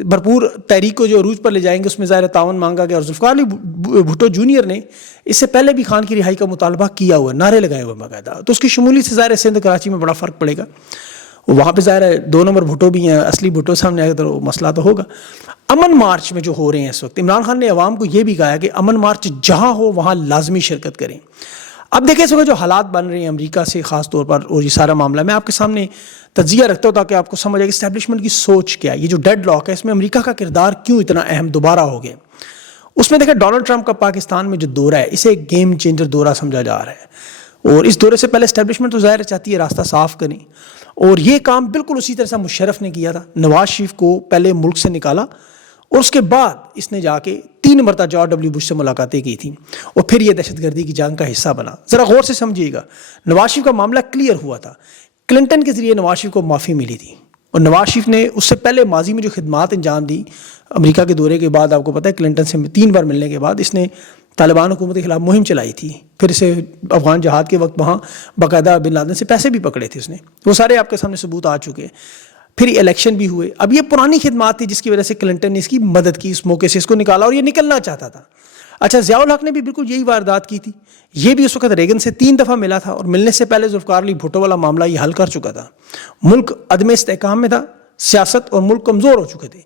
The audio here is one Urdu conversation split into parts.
بھرپور تحریک کو جو عروج پر لے جائیں گے، اس میں ظاہر تعاون مانگا گیا، اور ذوالفقار علی بھٹو جونیئر نے اس سے پہلے بھی خان کی رہائی کا مطالبہ کیا ہوا، نعرے لگائے ہوئے باقاعدہ، تو اس کی شمولیت سے ظاہر سندھ کراچی میں بڑا فرق پڑے گا. وہاں پہ ظاہر ہے 2 نمبر بھٹو بھی ہیں، اصلی بھٹو سامنے آئے تو مسئلہ تو ہوگا. امن مارچ میں جو ہو رہے ہیں اس وقت، عمران خان نے عوام کو یہ بھی کہا ہے کہ امن مارچ جہاں ہو وہاں لازمی شرکت کریں. اب دیکھیں اس وقت جو حالات بن رہے ہیں امریکہ سے خاص طور پر، اور یہ سارا معاملہ میں آپ کے سامنے تجزیہ رکھتا ہوں تاکہ آپ کو سمجھ آئے کہ اسٹیبلشمنٹ کی سوچ کیا ہے، یہ جو ڈیڈ لاک ہے اس میں امریکہ کا کردار کیوں اتنا اہم دوبارہ ہو گیا. اس میں دیکھیں ڈونلڈ ٹرمپ کا پاکستان میں جو دورہ ہے اسے ایک گیم چینجر دورہ سمجھا جا رہا ہے، اور اس دورے سے پہلے اسٹیبلشمنٹ تو ظاہر چاہتی ہے راستہ صاف کریں، اور یہ کام بالکل اسی طرح سے مشرف نے کیا تھا. نواز شریف کو پہلے ملک سے نکالا اور اس کے بعد اس نے جا کے 3 مرتبہ جارج ڈبلیو بش سے ملاقاتیں کی تھیں، اور پھر یہ دہشت گردی کی جنگ کا حصہ بنا. ذرا غور سے سمجھیے گا، نواز شریف کا معاملہ کلیئر ہوا تھا، کلنٹن کے ذریعے نواز شریف کو معافی ملی تھی، اور نواز شریف نے اس سے پہلے ماضی میں جو خدمات انجام دی امریکہ کے دورے کے بعد، آپ کو پتہ ہے کلنٹن سے 3 بار ملنے کے بعد اس نے طالبان حکومت کے خلاف مہم چلائی تھی، پھر اسے افغان جہاد کے وقت وہاں باقاعدہ بن لادن سے پیسے بھی پکڑے تھے اس نے، وہ سارے آپ کے سامنے ثبوت آ چکے ہیں. پھر الیکشن بھی ہوئے. اب یہ پرانی خدمات تھی جس کی وجہ سے کلنٹن نے اس کی مدد کی، اس موقع سے اس کو نکالا، اور یہ نکلنا چاہتا تھا. اچھا، ضیاء الحق نے بھی بالکل یہی واردات کی تھی، یہ بھی اس وقت ریگن سے 3 دفعہ ملا تھا، اور ملنے سے پہلے ذوالفقار علی بھٹو والا معاملہ یہ حل کر چکا تھا. ملک عدم استحکام میں تھا، سیاست اور ملک کمزور ہو چکے تھے،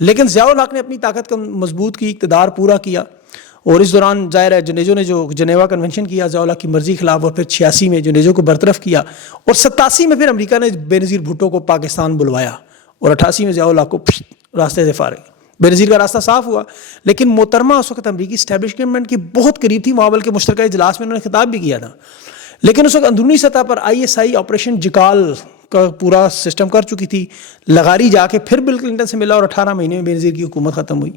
لیکن ضیاء الحق نے اپنی طاقت کو مضبوط کی، اقتدار پورا کیا، اور اس دوران ظاہر ہے جنیجو نے جو جنیوا کنونشن کیا ضیاء الحق کی مرضی خلاف، اور پھر 86 میں جنیجو کو برطرف کیا، اور 87 میں پھر امریکہ نے بے نظیر بھٹو کو پاکستان بلوایا، اور 88 میں ضیاء الحق کو راستے سے فارغ. بے نظیر کا راستہ صاف ہوا، لیکن محترمہ اس وقت امریکی اسٹیبلشمنٹ کی بہت قریب تھی، وہاں بلکہ مشترکہ اجلاس میں انہوں نے خطاب بھی کیا تھا. لیکن اس وقت اندرونی سطح پر ISI آپریشن جکال کا پورا سسٹم کر چکی تھی. لغاری جا کے پھر بل کلنٹن سے ملا، اور 18 مہینے میں بے نظیر کی حکومت ختم ہوئی.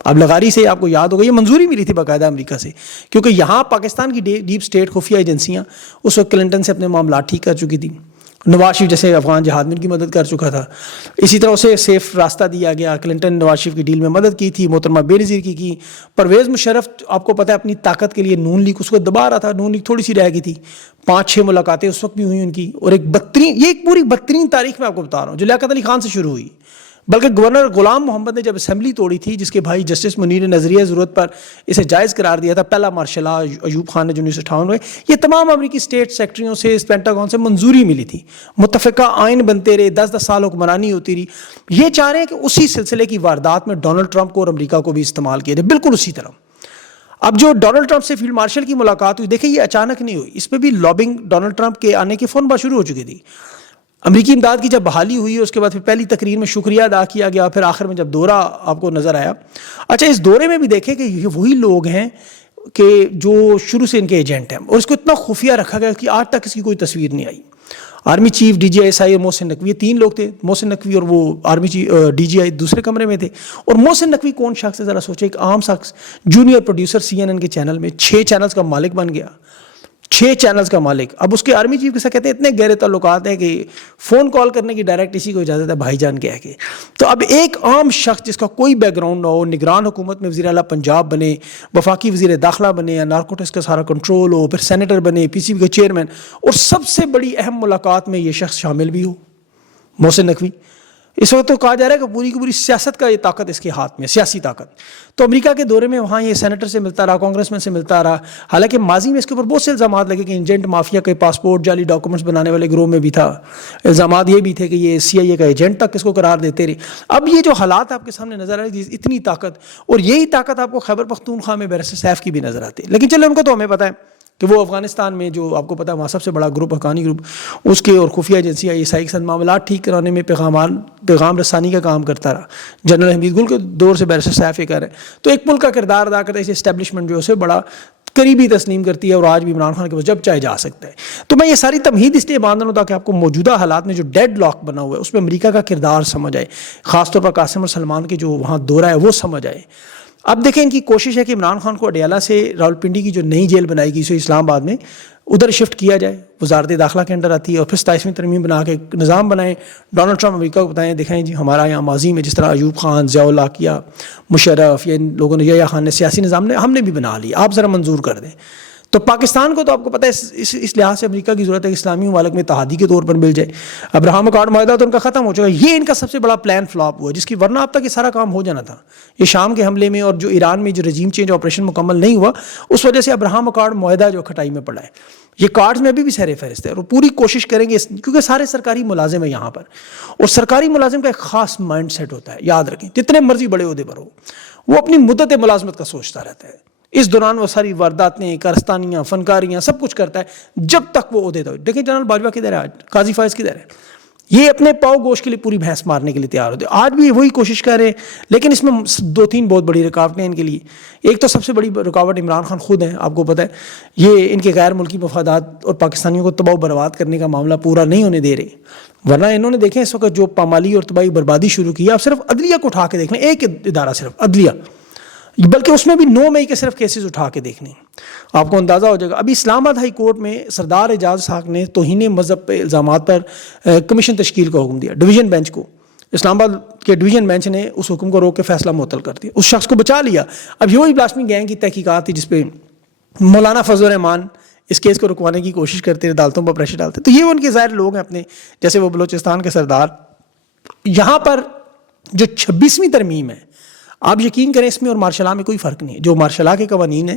اب لغاری سے آپ کو یاد ہوگا یہ منظوری ملی تھی باقاعدہ امریکہ سے، کیونکہ یہاں پاکستان کی ڈیپ اسٹیٹ خفیہ ایجنسیاں اس وقت کلنٹن سے اپنے معاملات ٹھیک کر چکی تھیں. نواز شریف جیسے افغان جہاد میں ان کی مدد کر چکا تھا، اسی طرح اسے سیف راستہ دیا گیا. کلنٹن نواز شریف کی ڈیل میں مدد کی تھی، محترمہ بے نظیر کی. پرویز مشرف آپ کو پتہ ہے اپنی طاقت کے لیے نون لیگ اس کو دبا رہا تھا، نون لیگ تھوڑی سی رہ گئی تھی، 5-6 ملاقاتیں اس وقت بھی ہوئی ان کی، اور ایک پوری بدترین تاریخ میں آپ کو بتا رہا ہوں جو لیاقت علی خان سے شروع ہوئی. بلکہ گورنر غلام محمد نے جب اسمبلی توڑی تھی، جس کے بھائی جسٹس منیر نے نظریہ ضرورت پر اسے جائز قرار دیا تھا، پہلا مارشل لا ایوب خان نے جو 1958 میں، یہ تمام امریکی اسٹیٹ سیکٹریوں سے، پینٹاگون سے منظوری ملی تھی. متفقہ آئین بنتے رہے، 10 سال حکمرانی ہوتی رہی. یہ چاہ رہے ہیں کہ اسی سلسلے کی واردات میں ڈونلڈ ٹرمپ کو اور امریکہ کو بھی استعمال کیا جائے، بالکل اسی طرح. اب جو ڈونلڈ ٹرمپ سے فیلڈ مارشل کی ملاقات ہوئی، دیکھیں یہ اچانک نہیں ہوئی، اس پہ بھی لابنگ ڈونلڈ ٹرمپ کے آنے کے فوراً بعد شروع ہو چکی تھی. امریکی امداد کی جب بحالی ہوئی، اس کے بعد پھر پہلی تقریر میں شکریہ ادا کیا گیا، پھر آخر میں جب دورہ آپ کو نظر آیا. اچھا، اس دورے میں بھی دیکھیں کہ یہ وہی لوگ ہیں کہ جو شروع سے ان کے ایجنٹ ہیں، اور اس کو اتنا خفیہ رکھا گیا کہ آج تک اس کی کوئی تصویر نہیں آئی. آرمی چیف، DGI اور محسن نقوی، یہ 3 لوگ تھے. محسن نقوی اور وہ آرمی چیف DGI دوسرے کمرے میں تھے. اور محسن نقوی کون شخص ہے ذرا سوچے، ایک عام شخص، جونیئر پروڈیوسر CNN کے چینل میں 6 چینلز کا مالک بن گیا، 6 چینلز کا مالک. اب اس کے آرمی چیف کے ساتھ کہتے ہیں اتنے گہرے تعلقات ہیں کہ فون کال کرنے کی ڈائریکٹ اسی کو اجازت ہے بھائی جان کہہ کے. تو اب ایک عام شخص جس کا کوئی بیک گراؤنڈ نہ ہو، نگران حکومت میں وزیر اعلیٰ پنجاب بنے، وفاقی وزیر داخلہ بنے، یا نارکوٹکس کا سارا کنٹرول ہو، پھر سینیٹر بنے، PCB کا چیئرمین، اور سب سے بڑی اہم ملاقات میں یہ شخص شامل بھی ہو، محسن نقوی. اس وقت تو کہا جا رہا ہے کہ پوری کی پوری سیاست کا یہ طاقت اس کے ہاتھ میں، سیاسی طاقت. تو امریکہ کے دورے میں وہاں یہ سینیٹر سے ملتا رہا، کانگریس مین سے ملتا رہا. حالانکہ ماضی میں اس کے اوپر بہت سے الزامات لگے کہ ایجنٹ مافیا کے پاسپورٹ جعلی ڈاکومنٹس بنانے والے گروہ میں بھی تھا. الزامات یہ بھی تھے کہ یہ CIA کا ایجنٹ تک اس کو قرار دیتے رہے. اب یہ جو حالات آپ کے سامنے نظر آ رہے ہیں، اتنی طاقت، اور یہی طاقت آپ کو خیبر پختونخوا میں برسر سیف کی بھی نظر آتی ہے. لیکن چلے ان کو تو ہمیں پتہ ہے کہ وہ افغانستان میں جو آپ کو پتا ہے وہاں سب سے بڑا گروپ حقانی گروپ، اس کے اور خفیہ ایجنسیاں ISI کے ساتھ معاملات ٹھیک کرانے میں پیغام رسانی کا کام کرتا رہا. جنرل حمید گل کے دور سے بیرسٹر سیف یہ کہہ رہے ہیں. تو ایک ملک کا کردار ادا کرتا ہے، اسے اسٹیبلشمنٹ جو ہے اسے بڑا قریبی تسلیم کرتی ہے، اور آج بھی عمران خان کے پاس جب چاہے جا سکتا ہے. تو میں یہ ساری تمہید اس لیے باندھ رہا ہوں تاکہ آپ کو موجودہ حالات میں جو ڈیڈ لاک بنا ہوا ہے اس میں امریکہ کا کردار سمجھ آئے، خاص طور پر قاسم اور سلمان کے جو وہاں دورہ ہے وہ سمجھ آئے. اب دیکھیں ان کی کوشش ہے کہ عمران خان کو اڈیالہ سے راولپنڈی کی جو نئی جیل بنائی گئی اسے اسلام آباد میں ادھر شفٹ کیا جائے، وزارت داخلہ کے انڈر آتی ہے، اور پھر 27ویں ترمیم بنا کے نظام بنائیں. ڈونلڈ ٹرمپ امریکہ کو بتائیں دیکھیں جی ہمارا یہاں ماضی میں جس طرح ایوب خان، ضیاء الحق یا مشرف یا ان لوگوں نے یا خان نے سیاسی نظام نے ہم نے بھی بنا لیا، آپ ذرا منظور کر دیں. تو پاکستان کو تو آپ کو پتہ ہے اس لحاظ سے امریکہ کی ضرورت ہے کہ اسلامی ممالک میں اتحادی کے طور پر مل جائے. ابراہم اکارڈ معاہدہ تو ان کا ختم ہو چکا ہے. یہ ان کا سب سے بڑا پلان فلاپ ہوا جس کی ورنہ اب تک یہ سارا کام ہو جانا تھا. یہ شام کے حملے میں اور جو ایران میں جو رجیم چینج آپریشن مکمل نہیں ہوا اس وجہ سے ابراہم اکارڈ معاہدہ جو کھٹائی میں پڑا ہے. یہ کارڈز میں ابھی بھی سیر فہرست ہے اور پوری کوشش کریں گے کیونکہ سارے سرکاری ملازم ہیں یہاں پر, اور سرکاری ملازم کا ایک خاص مائنڈ سیٹ ہوتا ہے. یاد رکھیں جتنے مرضی بڑے عہدے پر ہو وہ اپنی مدت ملازمت کا سوچتا رہتا ہے. اس دوران وہ ساری وارداتیں, کارستانیاں, فنکاریاں سب کچھ کرتا ہے جب تک وہ عہدے تھا. دیکھیں جنرل باجوہ کدھر ہے آج, قاضی فائز کدھر ہے, یہ اپنے پاؤ گوشت کے لیے پوری بھینس مارنے کے لیے تیار ہوتے. آج بھی وہی کوشش کر رہے ہیں, لیکن اس میں 2-3 بہت بڑی رکاوٹیں ہیں ان کے لیے. ایک تو سب سے بڑی رکاوٹ عمران خان خود ہیں. آپ کو پتہ ہے یہ ان کے غیر ملکی مفادات اور پاکستانیوں کو تباہ و برباد کرنے کا معاملہ پورا نہیں ہونے دے رہے. ورنہ انہوں نے دیکھیں اس وقت جو پامالی اور تباہی بربادی شروع کی ہے. آپ صرف عدلیہ کو اٹھا کے دیکھ لیں, ایک ادارہ صرف عدلیہ, بلکہ اس میں بھی 9 مئی کے صرف کیسز اٹھا کے دیکھنے آپ کو اندازہ ہو جائے گا. ابھی اسلام آباد ہائی کورٹ میں سردار اعجاز حق نے توہین مذہب پہ الزامات پر کمیشن تشکیل کا حکم دیا. ڈویژن بینچ کو, اسلام آباد کے ڈویژن بینچ نے اس حکم کو روک کے فیصلہ معطل کر دیا. اس شخص کو بچا لیا. اب وہی بلاسمی گینگ کی تحقیقات تھی جس پہ مولانا فضل الرحمان اس کیس کو رکوانے کی کوشش کرتے ہیں, عدالتوں پر پریشر ڈالتے. تو یہ ان کے ظاہر لوگ ہیں اپنے, جیسے وہ بلوچستان کے سردار. یہاں پر جو 26ویں ترمیم ہے آپ یقین کریں اس میں اور مارشل لا میں کوئی فرق نہیں ہے. جو مارشل لا کے قوانین ہیں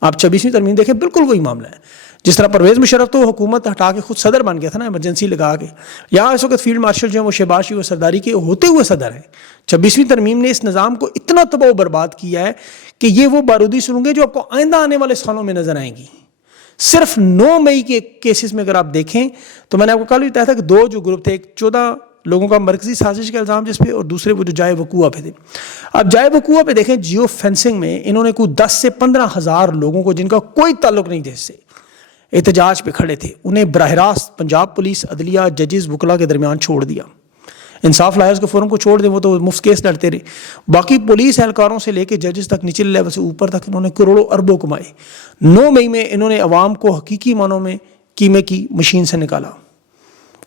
آپ 26ویں ترمیم دیکھیں بالکل وہی معاملہ ہے. جس طرح پرویز مشرف تو حکومت ہٹا کے خود صدر بن گیا تھا نا, ایمرجنسی لگا کے. یہاں اس وقت فیلڈ مارشل جو ہیں وہ شہباز شریف سرداری کے ہوتے ہوئے صدر ہیں. 26ویں ترمیم نے اس نظام کو اتنا تباہ و برباد کیا ہے کہ یہ وہ بارودی سرنگیں جو آپ کو آئندہ آنے والے سالوں میں نظر آئیں گی. صرف 9 مئی کے کیسز میں اگر آپ دیکھیں تو میں نے آپ کو کل بھی بتایا تھا کہ 2 جو گروپ تھے, ایک 14 لوگوں کا مرکزی سازش کا الزام جس پہ, اور دوسرے وہ جو جائے وقوع پہ تھے. اب جائے وقوع پہ دیکھیں جیو فینسنگ میں انہوں نے کوئی 10 سے 15 ہزار لوگوں کو جن کا کوئی تعلق نہیں تھا اس سے احتجاج پہ کھڑے تھے, انہیں براہ راست پنجاب پولیس, عدلیہ, ججز, وکلا کے درمیان چھوڑ دیا. انصاف لائرز کے فورم کو چھوڑ دیں, وہ تو مفت کیس لڑتے رہے. باقی پولیس اہلکاروں سے لے کے ججز تک نچلے لیول سے اوپر تک انہوں نے کروڑوں اربوں کمائے. 9 مئی میں انہوں نے عوام کو حقیقی معنوں میں قیمے کی مشین سے نکالا.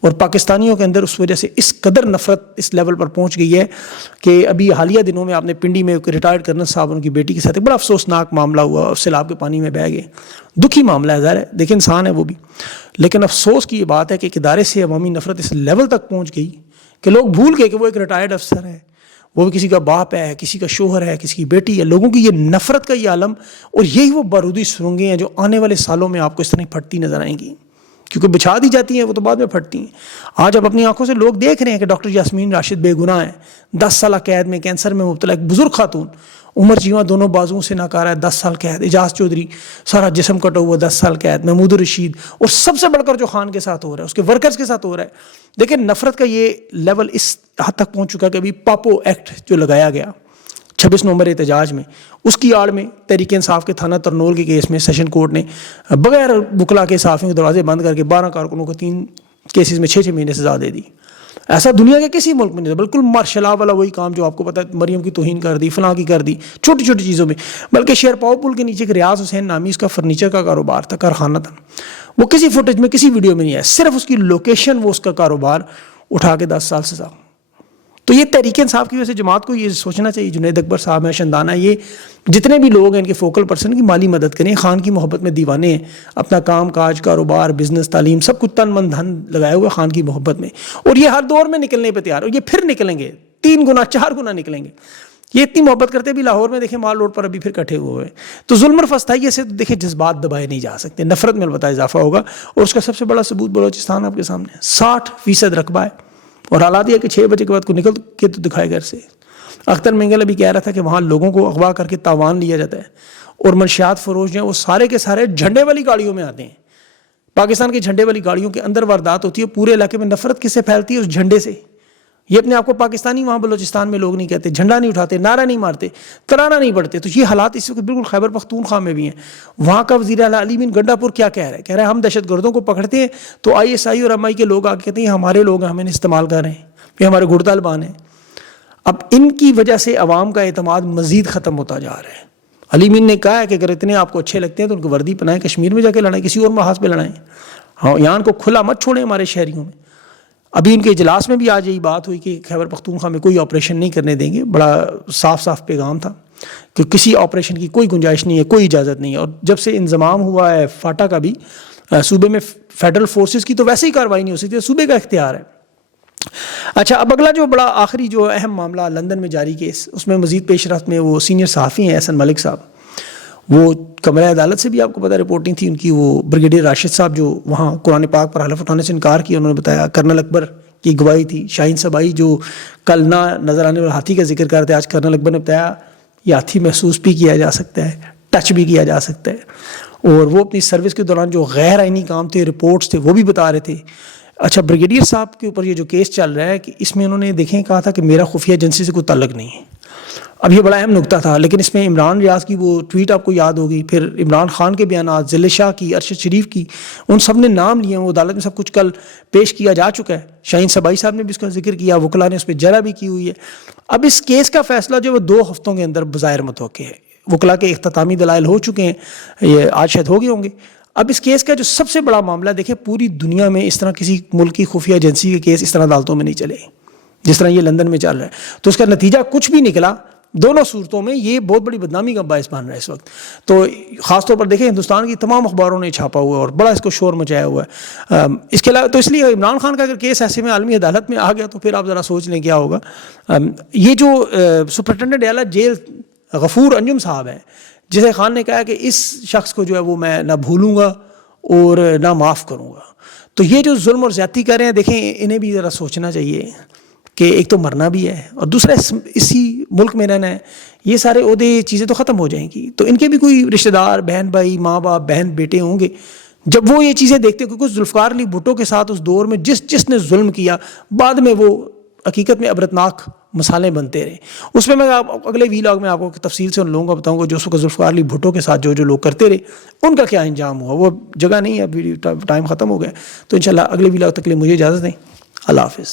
اور پاکستانیوں کے اندر اس وجہ سے اس قدر نفرت اس لیول پر پہنچ گئی ہے کہ ابھی حالیہ دنوں میں آپ نے پنڈی میں ریٹائرڈ کرنل صاحب ان کی بیٹی کے ساتھ ایک بڑا افسوسناک معاملہ ہوا, سیلاب کے پانی میں بہہ گئے. دکھی معاملہ ہے, ظاہر ہے دیکھیں انسان ہے وہ بھی, لیکن افسوس کی یہ بات ہے کہ ایک ادارے سے عوامی نفرت اس لیول تک پہنچ گئی کہ لوگ بھول گئے کہ وہ ایک ریٹائرڈ افسر ہے, وہ بھی کسی کا باپ ہے, کسی کا شوہر ہے, کسی کی بیٹی ہے. لوگوں کی یہ نفرت کا یہ عالم, اور یہی وہ بارودی سرنگیں ہیں جو آنے والے سالوں میں آپ کو اس طرح پھٹتی نظر آئیں گی, کیونکہ بچھا دی جاتی ہیں وہ تو بعد میں پھٹتی ہیں. آج آپ اپنی آنکھوں سے لوگ دیکھ رہے ہیں کہ ڈاکٹر یاسمین راشد بے گناہ ہیں, 10 سالہ قید میں, کینسر میں مبتلا, ایک بزرگ خاتون, عمر جیواں دونوں بازوؤں سے ناکارہ ہے, 10 سال قید. اعجاز چودھری سارا جسم کٹا ہوا, 10 سال قید. محمود الرشید, اور سب سے بڑھ کر جو خان کے ساتھ ہو رہا ہے, اس کے ورکرز کے ساتھ ہو رہا ہے. دیکھیں نفرت کا یہ لیول اس حد تک پہنچ چکا کہ ابھی پاپو ایکٹ جو لگایا گیا 26 نومبر احتجاج میں, اس کی آڑ میں تحریک انصاف کے تھانہ ترنول کے کیس میں سیشن کورٹ نے بغیر وکلا کے صحافیوں کے دروازے بند کر کے 12 کارکنوں کو 3 کیسز میں 6 مہینے سزا دے دی. ایسا دنیا کے کسی ملک میں نہیں تھا. بالکل مارشل لا والا وہی کام جو آپ کو پتہ ہے, مریم کی توہین کر دی, فلاں کی کر دی, چھوٹی چھوٹی چیزوں میں. بلکہ شیر پاؤ پل کے نیچے ایک ریاض حسین نامی اس کا فرنیچر کا کاروبار تھا, کارخانہ تھا, وہ کسی فوٹیج میں کسی ویڈیو میں نہیں ہے, صرف اس کی لوکیشن, وہ اس کا کاروبار, اٹھا کے 10 سال سزا. تو یہ تحریک انصاف کی وجہ سے جماعت کو یہ سوچنا چاہیے, جنید اکبر صاحب ہیں, شندانہ, یہ جتنے بھی لوگ ہیں ان کے فوکل پرسن کی مالی مدد کریں. خان کی محبت میں دیوانے ہیں, اپنا کام کاج, کاروبار, بزنس, تعلیم سب کچھ تن من دھن لگائے ہوئے خان کی محبت میں, اور یہ ہر دور میں نکلنے پہ تیار, اور یہ پھر نکلیں گے 3 گنا 4 گنا نکلیں گے. یہ اتنی محبت کرتے بھی لاہور میں دیکھیں مال روڈ پر ابھی پھر کٹھے ہوئے ہیں. تو ظلم اور فسطائی سے دیکھیں جذبات دبائے نہیں جا سکتے, نفرت میں البتہ اضافہ ہوگا. اور اس کا سب سے بڑا ثبوت بلوچستان آپ کے سامنے 60% رقبہ ہے, اور حالات یہ کہ 6 بجے کے بعد کو نکل کے تو دکھائے گھر سے. اختر منگل ابھی کہہ رہا تھا کہ وہاں لوگوں کو اغوا کر کے تاوان لیا جاتا ہے, اور منشیات فروش جو ہیں وہ سارے کے سارے جھنڈے والی گاڑیوں میں آتے ہیں. پاکستان کی جھنڈے والی گاڑیوں کے اندر واردات ہوتی ہے. پورے علاقے میں نفرت کس سے پھیلتی ہے؟ اس جھنڈے سے. یہ اپنے آپ کو پاکستانی وہاں بلوچستان میں لوگ نہیں کہتے, جھنڈا نہیں اٹھاتے, نعرہ نہیں مارتے, ترانہ نہیں پڑھتے. تو یہ حالات اس وقت بالکل خیبر پختونخوا میں بھی ہیں. وہاں کا وزیر اعلیٰ علی بن گنڈا پور کیا کہہ رہا ہے؟ کہہ رہا ہے ہم دہشت گردوں کو پکڑتے ہیں تو ISI اور MI کے لوگ آ کے کہتے ہیں ہمارے لوگ ہیں, ہمیں استعمال کر رہے ہیں, یہ ہمارے گھڑ طالبان ہیں. اب ان کی وجہ سے عوام کا اعتماد مزید ختم ہوتا جا رہا ہے. علی مین نے کہا ہے کہ اگر اتنے آپ کو اچھے لگتے ہیں تو ان کو وردی پہنائیں, کشمیر میں جا کے لڑائیں, کسی اور محاذ پہ لڑائیں. ہاں, یہاں کو کھلا مت چھوڑیں ہمارے شہریوں میں. ابھی ان کے اجلاس میں بھی آج یہی بات ہوئی کہ خیبر پختونخوا میں کوئی آپریشن نہیں کرنے دیں گے. بڑا صاف صاف پیغام تھا. کہ کسی آپریشن کی کوئی گنجائش نہیں ہے, کوئی اجازت نہیں ہے. اور جب سے انضمام ہوا ہے فاٹا کا بھی صوبے میں فیڈرل فورسز کی, تو ویسے ہی کارروائی نہیں ہو سکتی, صوبے کا اختیار ہے. اچھا, اب اگلا جو بڑا آخری جو اہم معاملہ لندن میں جاری کیس, اس میں مزید پیش رفت میں وہ سینئر صحافی ہیں احسن ملک صاحب, وہ کمرہ عدالت سے بھی آپ کو پتہ رپورٹنگ تھی ان کی, وہ بریگیڈیئر راشد صاحب جو وہاں قرآن پاک پر حلف اٹھانے سے انکار کیا, انہوں نے بتایا کرنل اکبر کی گواہی تھی. شاہین صبائی جو کل نہ نظر آنے والے ہاتھی کا ذکر کرتے, آج کرنل اکبر نے بتایا یہ ہاتھی محسوس بھی کیا جا سکتا ہے, ٹچ بھی کیا جا سکتا ہے. اور وہ اپنی سروس کے دوران جو غیر آئینی کام تھے, رپورٹس تھے, وہ بھی بتا رہے تھے. اچھا, بریگیڈیئر صاحب کے اوپر یہ جو کیس چل رہا ہے کہ اس میں انہوں نے دیکھیں کہا تھا کہ میرا خفیہ ایجنسی سے کوئی تعلق نہیں ہے. اب یہ بڑا اہم نکتہ تھا, لیکن اس میں عمران ریاض کی وہ ٹویٹ آپ کو یاد ہوگی, پھر عمران خان کے بیانات, ذل شاہ کی, ارشد شریف کی, ان سب نے نام لیے ہیں. وہ عدالت میں سب کچھ کل پیش کیا جا چکا ہے. شاہین صبائی صاحب نے بھی اس کا ذکر کیا, وکلا نے اس پہ جرح بھی کی ہوئی ہے. اب اس کیس کا فیصلہ جو وہ 2 ہفتوں کے اندر بظاہر متوقع ہے. وکلا کے اختتامی دلائل ہو چکے ہیں, یہ آج شاید ہو گئے ہوں گے. اب اس کیس کا جو سب سے بڑا معاملہ, دیکھیں پوری دنیا میں اس طرح کسی ملک کی خفیہ ایجنسی کے کیس اس طرح عدالتوں میں نہیں چلے جس طرح یہ لندن میں چل رہا ہے. تو اس کا نتیجہ کچھ بھی نکلا, دونوں صورتوں میں یہ بہت بڑی بدنامی کا باعث بن رہا ہے اس وقت. تو خاص طور پر دیکھیں ہندوستان کی تمام اخباروں نے چھاپا ہوا ہے اور بڑا اس کو شور مچایا ہوا ہے. اس کے علاوہ تو اس لیے عمران خان کا اگر کیس ایسے میں عالمی عدالت میں آ گیا تو پھر آپ ذرا سوچ لیں کیا ہوگا. یہ جو سپرنٹینڈنٹ اعلیٰ جیل غفور انجم صاحب ہیں, جسے خان نے کہا کہ اس شخص کو جو ہے وہ میں نہ بھولوں گا اور نہ معاف کروں گا. تو یہ جو ظلم اور زیادتی کر رہے ہیں, دیکھیں انہیں بھی ذرا سوچنا چاہیے کہ ایک تو مرنا بھی ہے اور دوسرا اسی ملک میں رہنا ہے. یہ سارے عہدے چیزیں تو ختم ہو جائیں گی, تو ان کے بھی کوئی رشتہ دار, بہن بھائی, ماں باپ, بہن بیٹے ہوں گے. جب وہ یہ چیزیں دیکھتے ہیں, کیونکہ ذوالفقار علی بھٹو کے ساتھ اس دور میں جس نے ظلم کیا, بعد میں وہ حقیقت میں عبرتناک مسالے بنتے رہے. اس میں میں اگلے ویلاگ میں آپ کو تفصیل سے ان لوگوں کو بتاؤں گا جو اس وقت ذوالفقار علی بھٹو کے ساتھ جو لوگ کرتے رہے, ان کا کیا انجام ہوا. وہ جگہ نہیں ہے, ٹائم ختم ہو گیا. تو انشاءاللہ اگلے ویلاگ تک کے لیے مجھے اجازت دیں. اللہ حافظ.